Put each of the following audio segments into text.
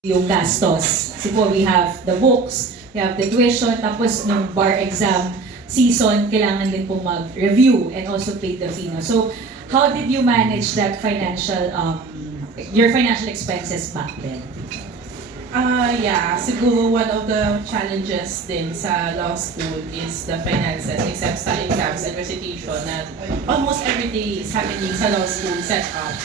yung gastos. Kasi po, we have the books, we have the tuition, tapos nung bar exam season, kailangan din po mag-review and also pay the fee. No? So, how did you manage that your financial expenses back then? Yeah, siguro one of the challenges din sa law school is the finances, except sa exams and recitation na almost every day is happening sa law school setup.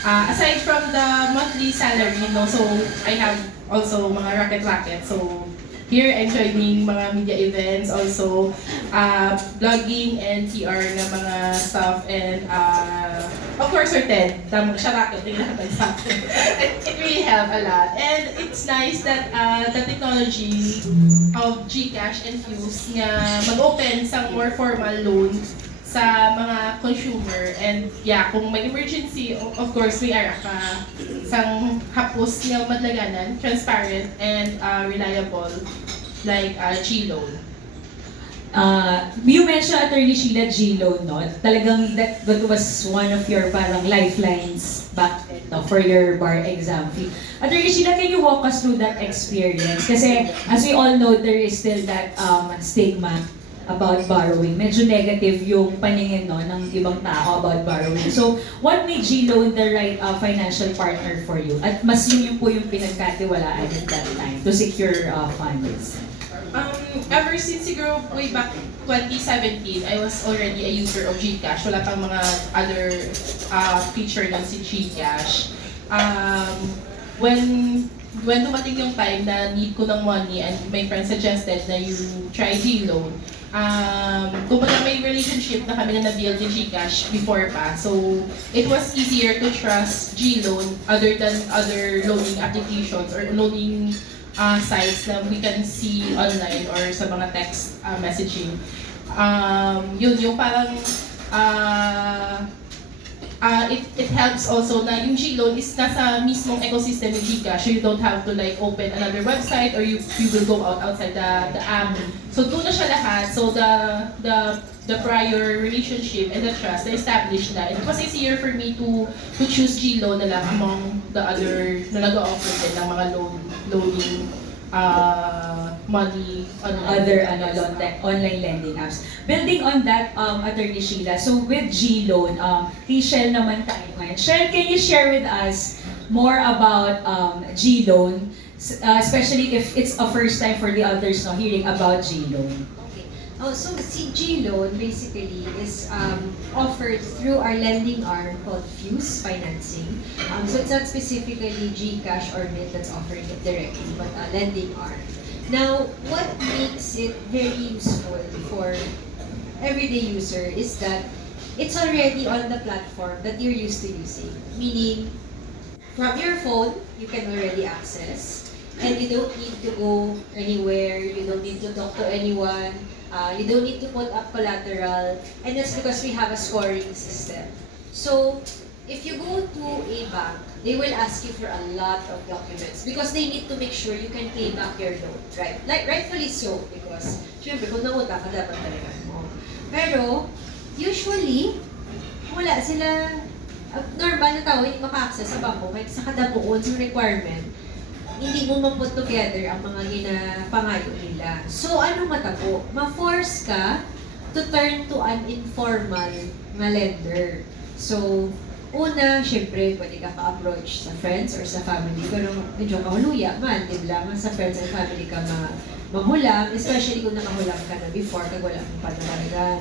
Aside from the monthly salary, no, so I have also mga racket-racket. So here I'm joining mga media events, also blogging and PR na mga stuff, and of course, Sir Ted, siya racket, tingnan sa akin. It really helped a lot. And it's nice that the technology of GCash and Fuse nga mag-open sa more formal loan sa mga consumer. And yeah, kung may emergency, of course, we are sang hapos nga madlaganan, transparent and reliable, like G-Loan. You mentioned, Attorney Sheila, G-Loan, no? Talagang that was one of your parang lifelines back then, no, for your bar exam fee. Attorney Sheila, can you walk us through that experience? Kasi as we all know, there is still that stigma about borrowing. Medyo negative yung paningin, no, ng ibang tao about borrowing. So, what made G-Loan the right financial partner for you? At mas yun po yung pinagkatiwalaan at that time to secure funds. Ever since siguro way back 2017, I was already a user of GCash. Wala pang mga other feature ng si GCash. When dumating yung time na need ko ng money and my friend suggested na you try G-Loan, kumbaga may relationship na kami na na-build in GCash before pa. So, it was easier to trust G-Loan other than other loaning applications or loaning sites na we can see online or sa mga text messaging. Yun, yung parang it helps also na yung G-Loan is nasa mismong ecosystem ng GCash. So you don't have to like open another website or you will go outside the app. So doon na siya lahat. So the prior relationship and the trust na established na. It was easier for me to choose G-Loan na lang among the other na nag-offer din ng mga loaning money on Other online lending apps. Building on that, Attorney Sheila, so with G-Loan, kay Shell naman tayo ngayon. Shell, can you share with us more about G-Loan, especially if it's a first time for the others no, hearing about G-Loan? Okay. So si G-Loan basically is offered through our lending arm called Fuse Financing. So it's not specifically GCash or Mint that's offering it directly, but a lending arm. Now, what makes it very useful for everyday user is that it's already on the platform that you're used to using. Meaning, from your phone, you can already access, and you don't need to go anywhere, you don't need to talk to anyone, you don't need to put up collateral, and that's because we have a scoring system. So, if you go to a bank, they will ask you for a lot of documents because they need to make sure you can pay back your loan, right? Like, rightfully so, because, syempre, kung nangutang ka, dapat talaga mo. Pero, usually, wala sila, normal na tao, hindi maka-access sa bangko, kahit sa kadamuon, sa requirement, hindi mo ma-put together ang mga ginapangayo nila. So, ano matabo? Ma-force ka to turn to an informal na lender. So, una, syempre, pwede ka ka-approach sa friends or sa family, pero medyo kahuluya man, di ba? Sa friends and family ka mahulam, especially kung nakahulam ka na before, kag wala mong panawagan.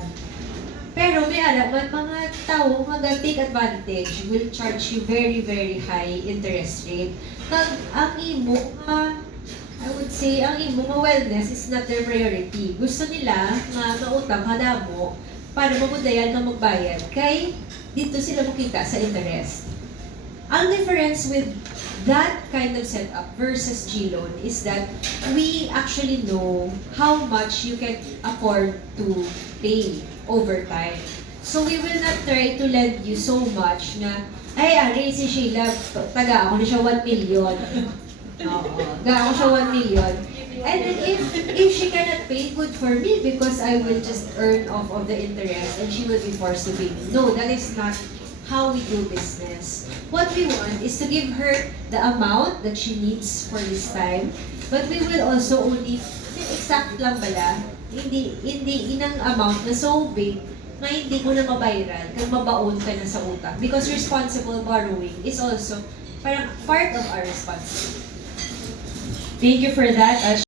Pero may alam man, mga tao mag-take advantage, will charge you very, very high interest rate. Kag ang imo, I would say, ang imo wellness is not their priority. Gusto nila mautang ka mo para mabudayan ka magbayad. Kay dito sila makita sa interest. Ang difference with that kind of setup versus G-Loan is that we actually know how much you can afford to pay over time. So we will not try to lend you so much na, ari si Sheila, taga ako na siya 1 million. Oo, ako siya 1 million. And then if she cannot pay, good for me because I will just earn off of the interest and she will be forced to pay me. No, that is not how we do business. What we want is to give her the amount that she needs for this time, but we will also only, exact lang bala, hindi inang amount na so big na hindi ko na mabayaran kung mabaon ka na sa utang. Because responsible borrowing is also parang part of our responsibility. Thank you for that.